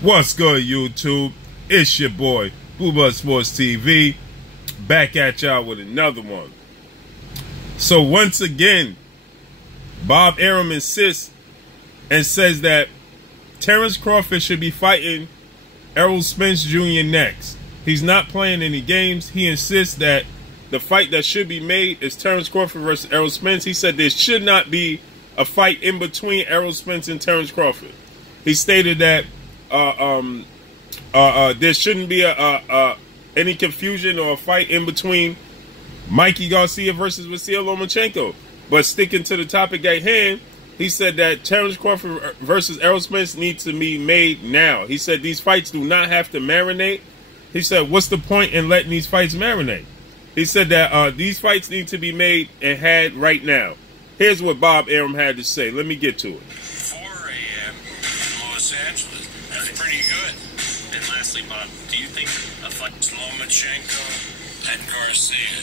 What's good, YouTube? It's your boy, Boo Sports TV, back at y'all with another one. So once again, Bob Arum insists and says that Terence Crawford should be fighting Errol Spence Jr. next. He's not playing any games. He insists that the fight that should be made is Terence Crawford versus Errol Spence. He said there should not be a fight in between Errol Spence and Terence Crawford. He stated that there shouldn't be any confusion or a fight in between Mikey Garcia versus Vasyl Lomachenko. But sticking to the topic at hand, he said that Terence Crawford versus Errol Spence needs to be made now. He said these fights do not have to marinate. He said, what's the point in letting these fights marinate? He said that these fights need to be made and had right now. Here's what Bob Arum had to say. Let me get to it. 4 a.m. in Los Angeles. That's pretty good. And lastly, Bob, do you think a fight Lomachenko and Garcia.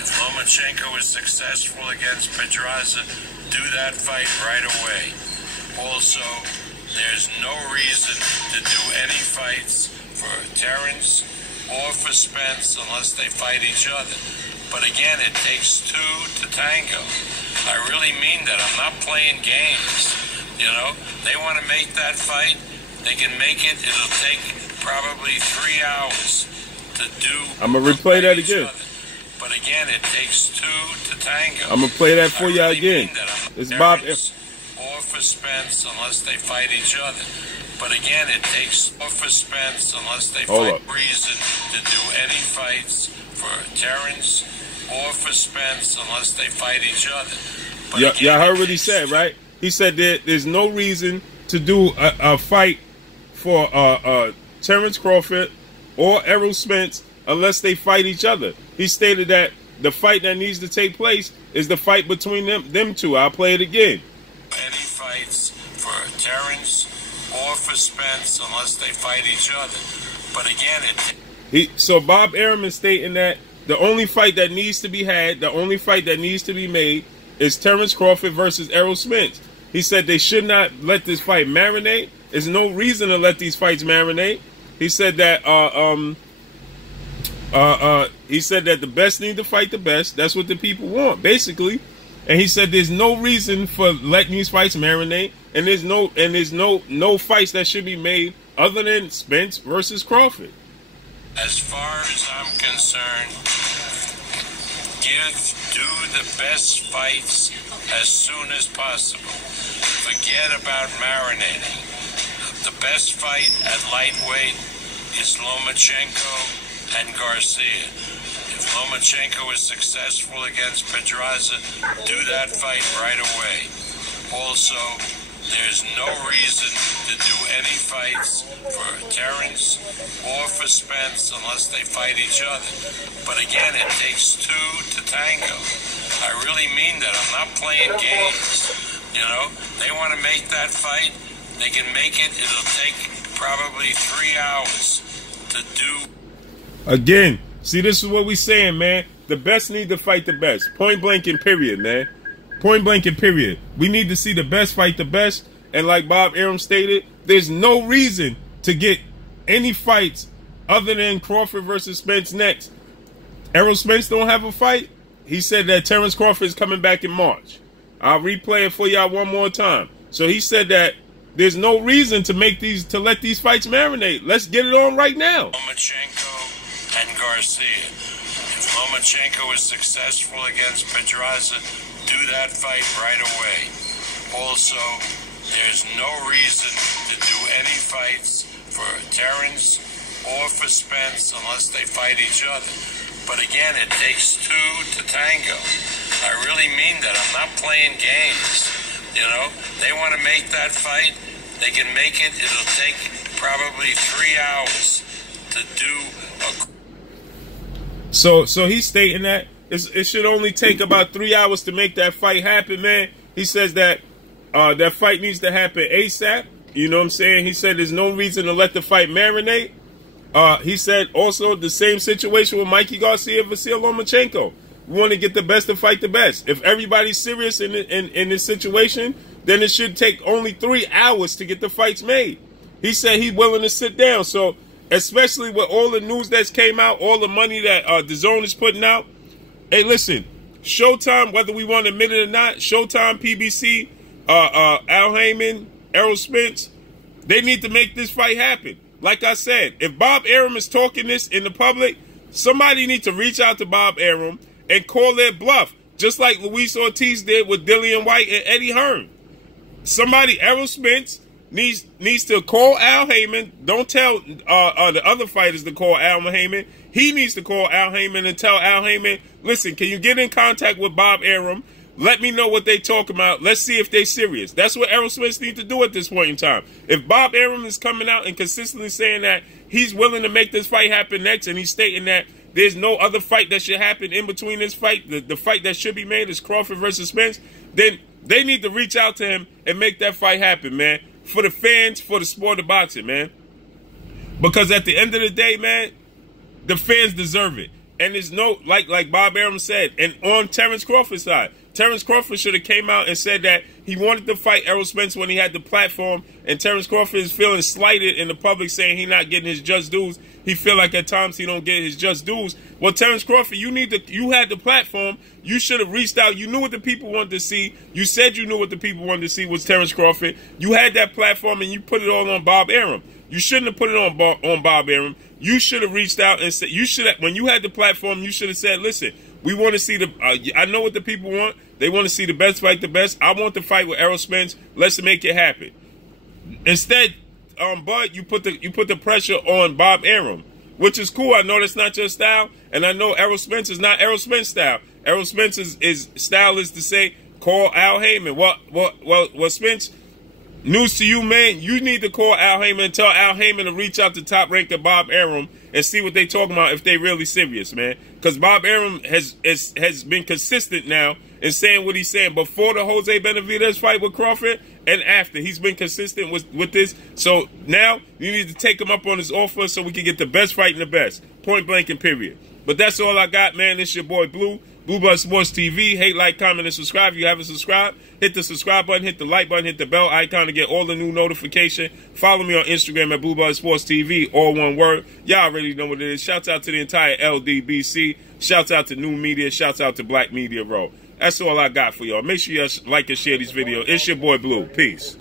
If Lomachenko is successful against Pedraza, do that fight right away. Also, there's no reason to do any fights for Terence or for Spence unless they fight each other. But again, it takes two to tango. I really mean that. I'm not playing games. You know, they want to make that fight. They can make it. It'll take probably 3 hours to do. I'm going to replay that again. But again, it takes two to tango. I'm going to play that for y'all again. It's Bob or for Spence unless they fight each other. But again, it takes or for Spence unless they fight. Reason to do any fights for Terence or for Spence unless they fight each other. Y'all heard what he said, right? He said there's no reason to do a fight for Terence Crawford or Errol Spence unless they fight each other. He stated that the fight that needs to take place is the fight between them two. I'll play it again. Any fights for Terence or for Spence unless they fight each other. But again, so Bob Arum is stating that the only fight that needs to be had, the only fight that needs to be made is Terence Crawford versus Errol Spence. He said they should not let this fight marinate. There's no reason to let these fights marinate. He said that the best need to fight the best. That's what the people want, basically. And he said there's no reason for letting these fights marinate, and there's no fights that should be made other than Spence versus Crawford. As far as I'm concerned, do the best fights as soon as possible. Forget about marinating. The best fight at lightweight is Lomachenko and Garcia. If Lomachenko is successful against Pedraza, do that fight right away. Also, there's no reason to do any fights for Terence or for Spence unless they fight each other. But again, it takes two to tango. I really mean that. I'm not playing games. You know, they want to make that fight. They can make it. It'll take probably 3 hours to do. Again, see, this is what we saying, man. The best need to fight the best. Point blank and period, man. Point blank and period. We need to see the best fight the best. And like Bob Arum stated, there's no reason to get any fights other than Crawford versus Spence next. Errol Spence don't have a fight. He said that Terence Crawford is coming back in March. I'll replay it for y'all one more time. So he said that there's no reason to let these fights marinate. Let's get it on right now. Lomachenko and Garcia. If Lomachenko is successful against Pedraza, do that fight right away. Also, there's no reason to do any fights for Terence or for Spence unless they fight each other. But again, it takes two to tango. I really mean that. I'm not playing games. You know, they want to make that fight. They can make it. It'll take probably 3 hours to do a... So he's stating that it should only take about 3 hours to make that fight happen, man. He says that that fight needs to happen ASAP. You know what I'm saying? He said there's no reason to let the fight marinate. He said also the same situation with Mikey Garcia and Vasyl Lomachenko. We want to get the best to fight the best. If everybody's serious in this situation, then it should take only 3 hours to get the fights made. He said he's willing to sit down. So, especially with all the news that's came out, all the money that DAZN is putting out. Hey, listen, Showtime, whether we want to admit it or not, Showtime, PBC, Al Heyman, Errol Spence, they need to make this fight happen. Like I said, if Bob Arum is talking this in the public, somebody needs to reach out to Bob Arum and call their bluff, just like Luis Ortiz did with Dillian White and Eddie Hearn. Somebody, Errol Spence, needs to call Al Heyman. Don't tell the other fighters to call Al Heyman. He needs to call Al Heyman and tell Al Heyman, listen, can you get in contact with Bob Arum? Let me know what they talk about. Let's see if they're serious. That's what Errol Spence needs to do at this point in time. If Bob Arum is coming out and consistently saying that he's willing to make this fight happen next, and he's stating that there's no other fight that should happen in between this fight, the fight that should be made is Crawford versus Spence, then they need to reach out to him and make that fight happen, man. For the fans, for the sport of boxing, man. Because at the end of the day, man, the fans deserve it. And there's no, like Bob Arum said, and on Terence Crawford's side, Terence Crawford should have came out and said that he wanted to fight Errol Spence when he had the platform, and Terence Crawford is feeling slighted in the public, saying he's not getting his just dues. He feel like at times he don't get his just dues. Well, Terence Crawford, you had the platform. You should have reached out. You knew what the people wanted to see. You said you knew what the people wanted to see was Terence Crawford. You had that platform, and you put it all on Bob Arum. You shouldn't have put it on Bob Arum. You should have reached out and said, when you had the platform, you should have said, listen, we want to see I know what the people want. They want to see the best fight the best. I want to fight with Errol Spence. Let's make it happen. Instead, Bud, you put the pressure on Bob Arum, which is cool. I know that's not your style, and I know Errol Spence is not Errol Spence style. Errol Spence's style is to say, call Al Heyman. Well, Spence, news to you, man. You need to call Al Heyman and tell Al Heyman to reach out to top ranker Bob Arum and see what they talking about if they really serious, man. Because Bob Arum has been consistent now in saying what he's saying before the Jose Benavidez fight with Crawford and after. He's been consistent with this. So now you need to take him up on his offer so we can get the best fight and the best. Point blank and period. But that's all I got, man. It's your boy Blue. Blue Blood Sports TV. Hate, like, comment, and subscribe. If you haven't subscribed, hit the subscribe button, hit the like button, hit the bell icon to get all the new notification. Follow me on Instagram at Blue Blood Sports TV, all one word. Y'all already know what it is. Shouts out to the entire LDBC. Shouts out to New Media. Shouts out to Black Media Row. That's all I got for y'all. Make sure you like and share these videos. It's your boy Blue. Peace.